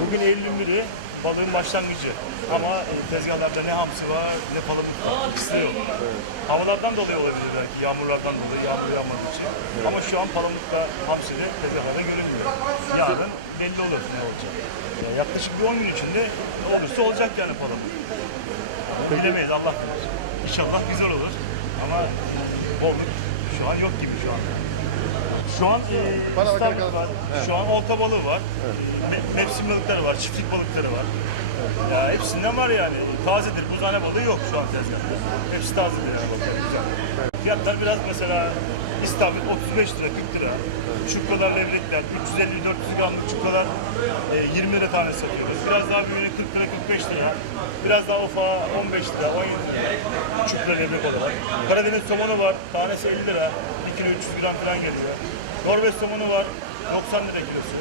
Bugün Eylül'ün biri balığın başlangıcı. Ama e, tezgahlarda ne hamsi var ne palamut var. İkisi de yok. Havalardan dolayı olabilir belki. Yağmurlardan dolayı yağmur yağmadığı için. Ama şu an palamutla hamsi de tezgahlarda görünmüyor. Yarın belli olur ne olacak. Ya yaklaşık bir 10 gün içinde olursa olacak yani palamut. Bilemeyiz Allah bilir. İnşallah güzel olur. Ama balık şu an yok gibi şu anda. Şu an e, Bana bakar istavrit kalın. var. Şu an olta balığı var. Me- mevsim balıkları var, çiftlik balıkları var. Ya hepsinden var yani. Tazedir. Buzhane balığı yok şu an tezgahta. Hepsi tazedir yani balıklar güzel. Fiyatlar biraz mesela istavrit 35 lira, 40 lira. Çupralar, levrekler 350-400 gramlık çupralar e, 20 lira tane satıyoruz. Biraz daha büyüğüne 40 lira, 45 lira. Biraz daha ufağı 15 lira, 17 lira. Çupra levrek olarak. Karadeniz somonu var. Tanesi 50 lira. 1 kilo 300 gram falan geliyor. Norveç somonu var. 90 lira kilosu.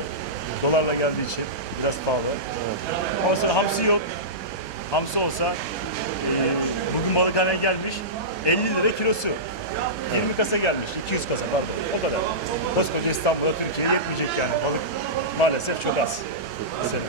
Dolarla geldiği için biraz pahalı. Ondan sonra hamsi yok. Hamsi olsa e, bugün balıkhaneye gelmiş 50 lira kilosu. 20 kasa gelmiş, 200 kasa pardon. O kadar. Koskoca İstanbul'a Türkiye'ye yetmeyecek yani. Balık maalesef çok az. Mesela.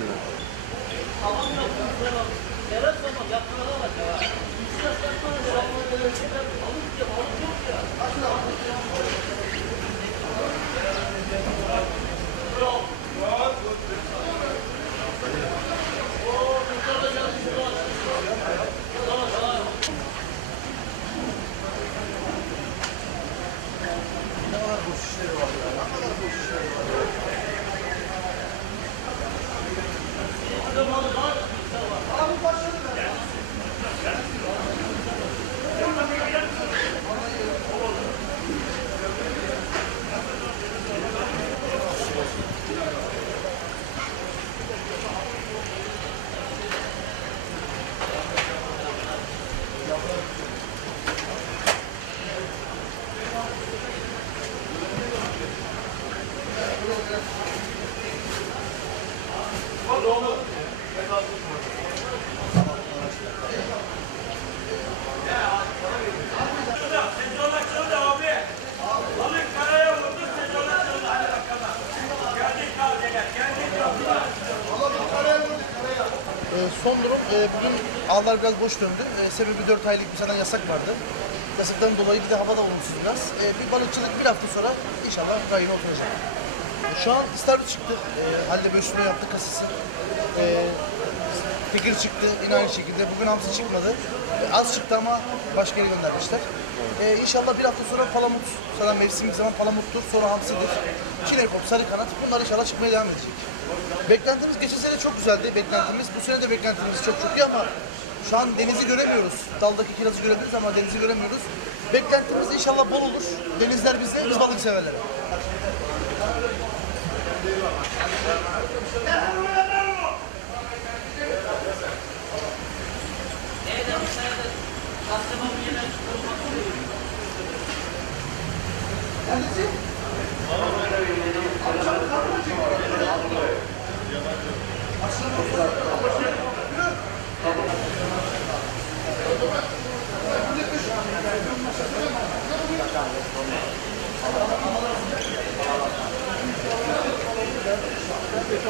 Ee, son durum e, bugün ağlar biraz boş döndü. E, sebebi 4 aylık bir sene yasak vardı. Yasaktan dolayı bir de hava da olumsuz biraz. E, bir balıkçılık bir hafta sonra inşallah rayına oturacak. Şu an istavrit çıktı. E, Halde 5 lira yaptı kasası. E, Fikir çıktı yine aynı şekilde. Bugün hamsi çıkmadı. E, az çıktı ama başka yere göndermişler. E, inşallah bir hafta sonra palamut, zaten mevsim bir zaman palamuttur, sonra hamsidir. Çinekop, sarı kanat bunlar inşallah çıkmaya devam edecek. Beklentimiz geçen sene çok güzeldi beklentimiz. Bu sene de beklentimiz çok çok iyi ama şu an denizi göremiyoruz. Daldaki kirazı görebiliriz ama denizi göremiyoruz. Beklentimiz inşallah bol olur. Denizler bize, biz balık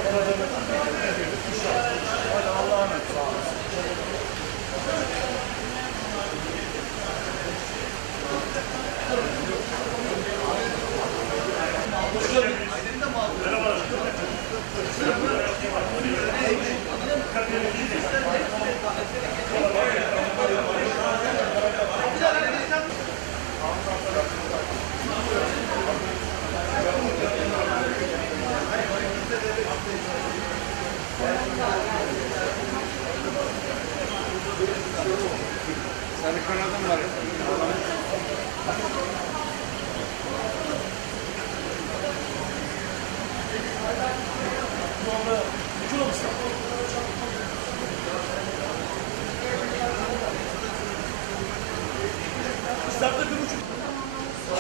何? Severler.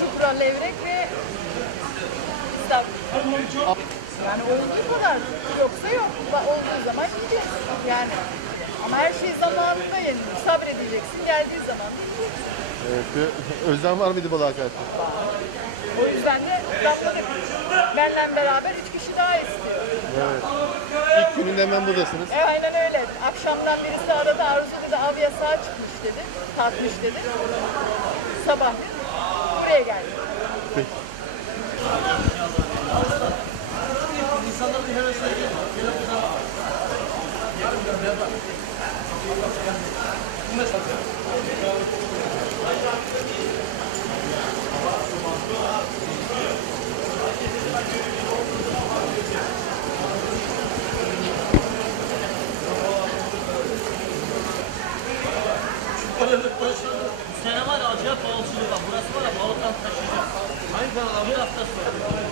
çupra, levrek ve istavrit. Yani olduğu kadar yoksa yok. Olduğu zaman yiyeceğiz. Yani Ama her şey zamanında yenilir. Sabredeceksin. Geldiği zaman Evet, bir özlem var mıydı balığa karşı? O yüzden de damladık. Benle beraber üç kişi daha istiyor. Evet. İlk gününden hemen buradasınız. E, aynen öyle. Akşamdan birisi aradı. Arzu dedi av yasağı çıkmış dedi. Tartmış dedi. Sabah dedi. Buraya geldi. Bu sene var ya acayip balıkçılık var. Burası var ya balıktan taşıyacak. Hangi kanal? Bir hafta sonra. Birazdan yarım saat sonra